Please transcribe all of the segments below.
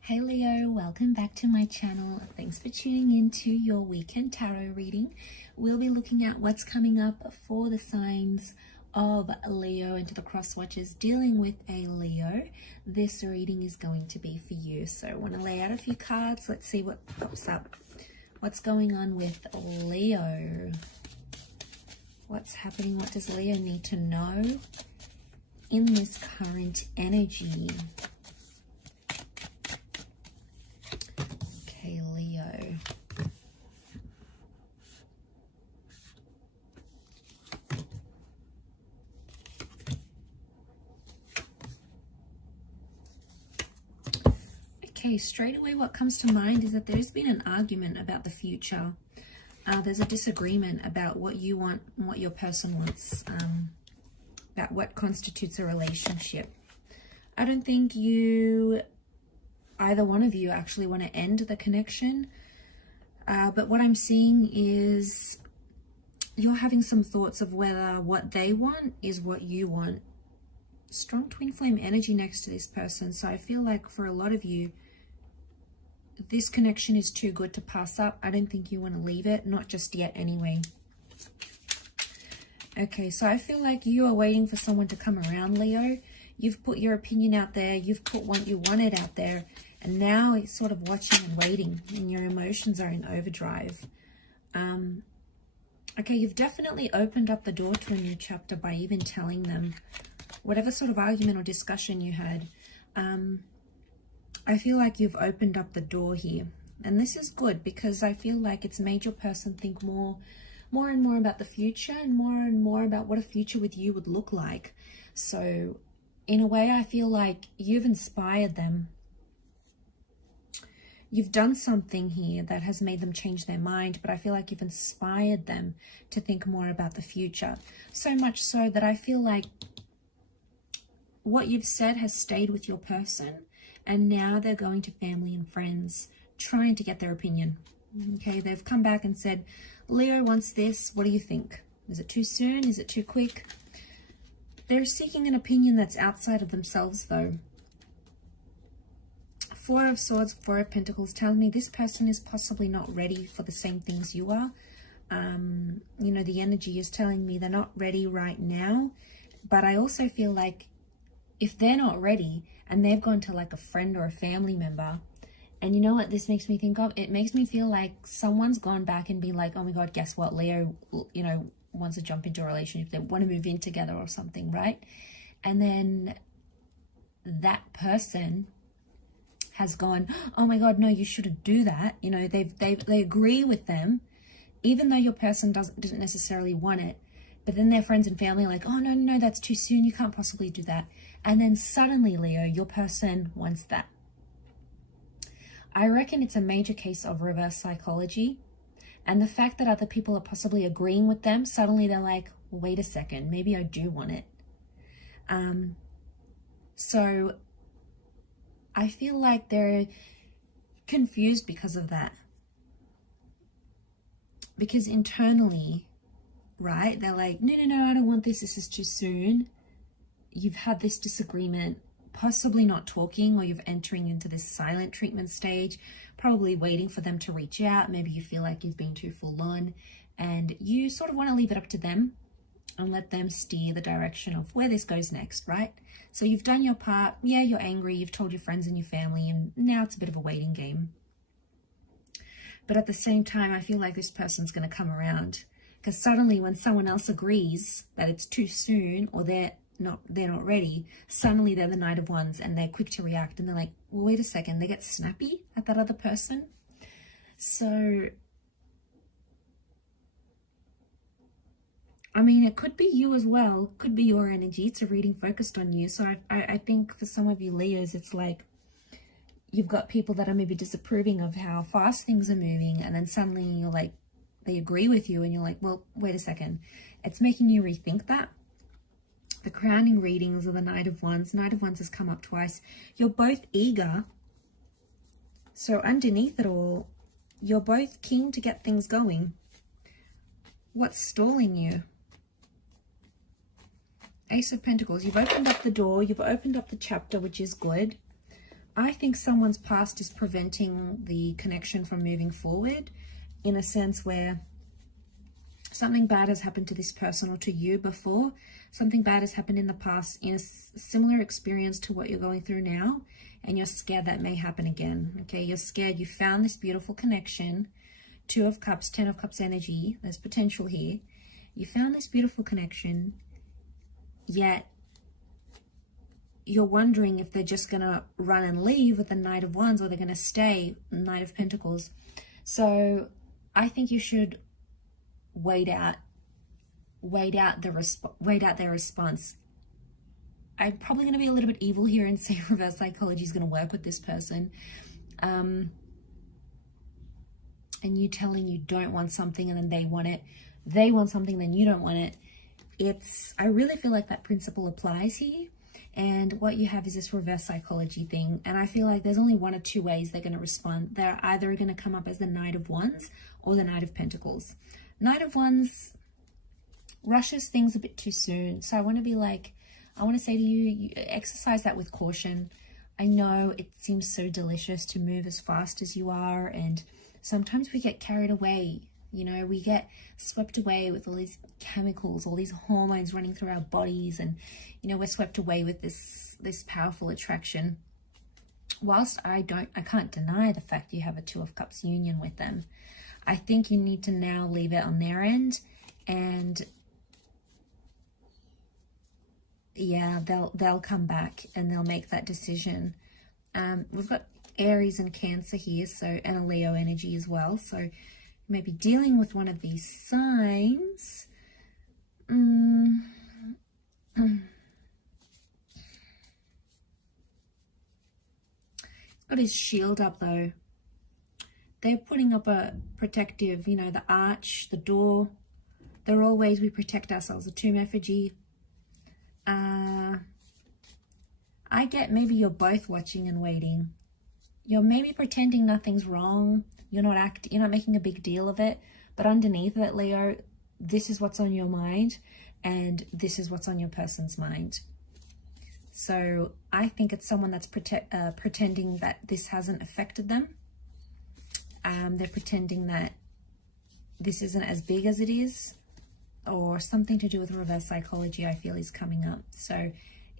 Hey Leo, welcome back to my channel. Thanks for tuning in to your weekend tarot reading. We'll be looking at what's coming up for the signs of Leo and to the cross watchers dealing with a Leo. This reading is going to be for you. So I want to lay out a few cards. Let's see what pops up. What's going on with Leo? What's happening? What does Leo need to know in this current energy? Okay, Leo. Okay, straight away what comes to mind is that there's been an argument about the future. There's a disagreement about what you want and what your person wants, about what constitutes a relationship. I don't think either one of you actually want to end the connection, but what I'm seeing is you're having some thoughts of whether what they want is what you want. Strong twin flame energy next to this person, so I feel like for a lot of you this connection is too good to pass up. I don't think you want to leave it, not just yet anyway. Okay, so I feel like you are waiting for someone to come around, Leo. You've put your opinion out there, you've put what you wanted out there, and now it's sort of watching and waiting, and your emotions are in overdrive. Okay, you've definitely opened up the door to a new chapter by even telling them whatever sort of argument or discussion you had. I feel like you've opened up the door here, and this is good because I feel like it's made your person think more and more about the future and more about what a future with you would look like. So in a way, I feel like you've inspired them. You've done something here that has made them change their mind, but I feel like you've inspired them to think more about the future. So much so that I feel like what you've said has stayed with your person, and now they're going to family and friends trying to get their opinion. Okay, they've come back and said, Leo wants this, what do you think? Is it too soon? Is it too quick? They're seeking an opinion that's outside of themselves though. Four of Swords, Four of Pentacles tells me this person is possibly not ready for the same things you are. You know, the energy is telling me they're not ready right now, but I also feel like if they're not ready and they've gone to like a friend or a family member, and you know what this makes me think of? It makes me feel like someone's gone back and been like, oh my God, guess what? Leo, you know, wants to jump into a relationship. They want to move in together or something, right? And then that person has gone, oh my God, no, you shouldn't do that. You know, they agree with them, even though your person didn't necessarily want it. But then their friends and family are like, oh, no, that's too soon. You can't possibly do that. And then suddenly, Leo, your person wants that. I reckon it's a major case of reverse psychology. And the fact that other people are possibly agreeing with them, suddenly they're like, well, wait a second, maybe I do want it. So I feel like they're confused because of that. Because internally, right, they're like, no, I don't want this. This is too soon. You've had this disagreement, possibly not talking, or you're entering into this silent treatment stage, probably waiting for them to reach out. Maybe you feel like you've been too full on and you sort of want to leave it up to them and let them steer the direction of where this goes next, right? So you've done your part. Yeah, you're angry. You've told your friends and your family, and now it's a bit of a waiting game. But at the same time, I feel like this person's going to come around, because suddenly when someone else agrees that it's too soon or they're not ready, suddenly they're the Knight of Wands and they're quick to react, and they're like, well, wait a second. They get snappy at that other person. So, I mean, it could be you as well. Could be your energy. It's a reading focused on you. So I think for some of you Leos, it's like you've got people that are maybe disapproving of how fast things are moving, and then suddenly you're like, they agree with you and you're like, well, wait a second. It's making you rethink that. The crowning readings of the Knight of Wands. Knight of Wands has come up twice. You're both eager. So underneath it all, you're both keen to get things going. What's stalling you? Ace of Pentacles. You've opened up the door. You've opened up the chapter, which is good. I think someone's past is preventing the connection from moving forward, in a sense where something bad has happened to this person or to you before. Something bad has happened in the past in a similar experience to what you're going through now, and you're scared that may happen again. Okay, you're scared. You found this beautiful connection. 2 of Cups, 10 of Cups energy. There's potential here. You found this beautiful connection, yet you're wondering if they're just going to run and leave with the Knight of Wands, or they're going to stay, Knight of Pentacles. So I think you should wait out their response. I'm probably going to be a little bit evil here and say reverse psychology is going to work with this person. And you telling you don't want something and then they want it. They want something, then you don't want it. I really feel like that principle applies here. And what you have is this reverse psychology thing. And I feel like there's only 1 or 2 ways they're going to respond. They're either going to come up as the Knight of Wands or the Knight of Pentacles. Knight of Wands rushes things a bit too soon. So I want to say to you, exercise that with caution. I know it seems so delicious to move as fast as you are, and sometimes we get carried away. You know, we get swept away with all these chemicals, all these hormones running through our bodies, and you know, we're swept away with this powerful attraction. Whilst I can't deny the fact you have a 2 of Cups union with them, I think you need to now leave it on their end, and yeah, they'll come back and they'll make that decision. We've got Aries and Cancer here, so, and a Leo energy as well. So maybe dealing with one of these signs. He's got his shield up though. They're putting up a protective, you know, the arch, the door. There are all ways we protect ourselves. A tomb effigy. I get maybe you're both watching and waiting. You're maybe pretending nothing's wrong. You're not making a big deal of it. But underneath it, Leo, this is what's on your mind, and this is what's on your person's mind. So I think it's someone that's pretending that this hasn't affected them. They're pretending that this isn't as big as it is, or something to do with reverse psychology, I feel, is coming up. So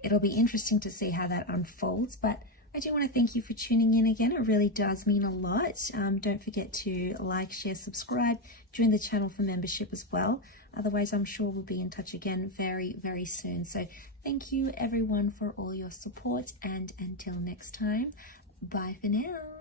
it'll be interesting to see how that unfolds. But I do want to thank you for tuning in again. It really does mean a lot. Don't forget to like, share, subscribe, join the channel for membership as well. Otherwise, I'm sure we'll be in touch again very, very soon. So thank you everyone for all your support, and until next time, bye for now.